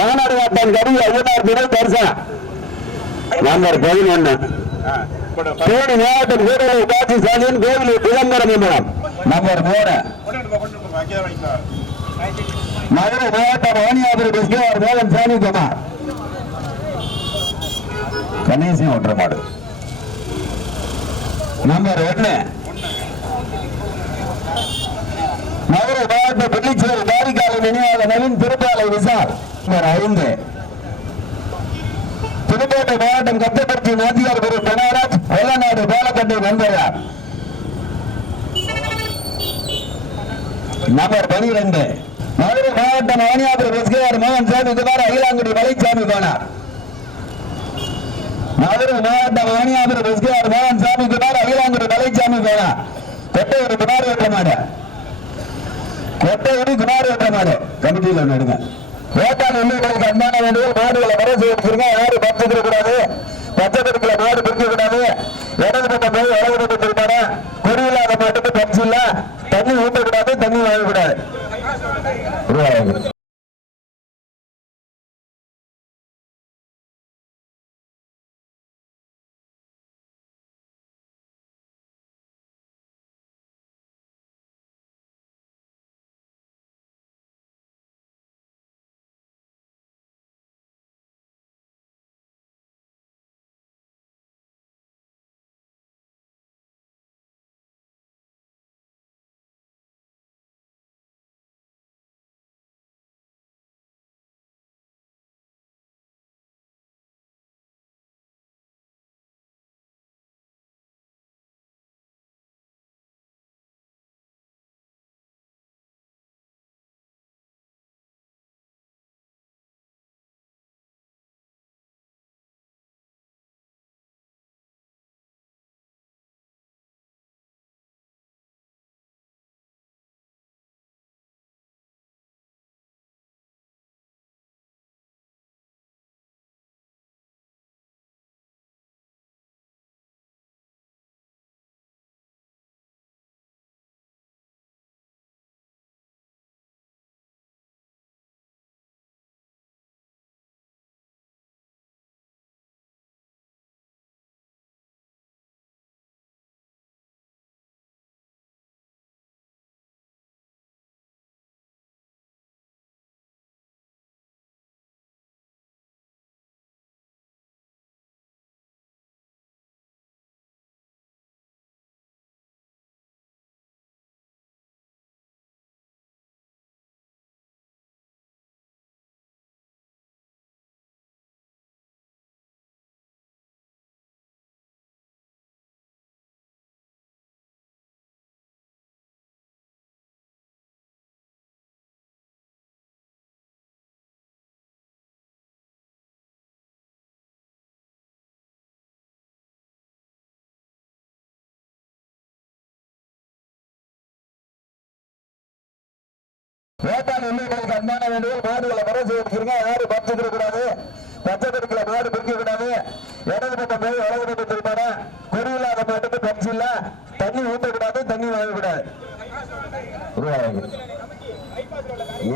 கானாடு வாட்டம் கடி ஐயனார் துணை தரிசனம். நம்பர் பதினொன்னு. தேனி மாவட்டம் கூடலூர் காட்சி சாலியின் கோவில் விளம்பரம் நிமிடம் நம்பர் மூணு. மதுரை மாவட்டம் வாணியாபுரி பிஸ்கர் மோகன் சாமி குமார் கணேசன் மாடு. நம்பர் ஒன்னு மதுரை மாவட்டம் பிள்ளிச்சேரி தாரிகாலை நினைவாக நவீன் திருப்பாலை விசால் நம்பர் ஐந்து புதுக்கோட்டை மாவட்டம் கத்தப்பட்டி நாத்தியார் குரு தனராஜ் வெள்ளநாடு பாலக்கட்டை நந்தயார் நம்பர் பனிரெண்டு மதுரை மாவட்டம் அவனியாபுரம் எஸ்கேஆர் மோகன் சாமி குமார் அகிலாங்குடி மலைச்சாமி கோனார் மதுரை மாவட்டம் அவனியாபுரம் எஸ்கேஆர் மோகன் சாமி குமார் அகிலாங்குடி மலைச்சாமி கோனார் கொட்டையூர் குமார் வெட்டமாடு கொட்டையூர் குமார் வெட்டமாடு கமிட்டியில் நடுங்க வேட்டாண் வேட்டாள் உள்ளவர்களுக்கு அன்பான வேண்டுதல் மாடுகளை வர செய்யிருக்கிறீங்க யாரும் பத்து கூடாது பச்சை கருப்புல மாடு பிடிக்க கூடாது. இடது பக்கம் போய் வலது பக்கம் திருப்பாரு குறியில்லாத மாட்டுக்கு பஞ்சு இல்ல. தண்ணி ஊற்றக்கூடாது தண்ணி வாங்கக்கூடாது. வேட்டாண் வேட்டாள் அன்பான வேண்டுதல் மாடுகளை வர செய்யிருக்கிறீங்க யாரும் பத்து கூடாது பச்சை கருக்கில் மாடு பிடிக்க கூடாது இடது பட்டம் போய் வலது பக்கம் குறி இல்லாத மாட்டுக்கு பஞ்சு இல்ல. தண்ணி ஊற்றக்கூடாது தண்ணி வாங்கக்கூடாது.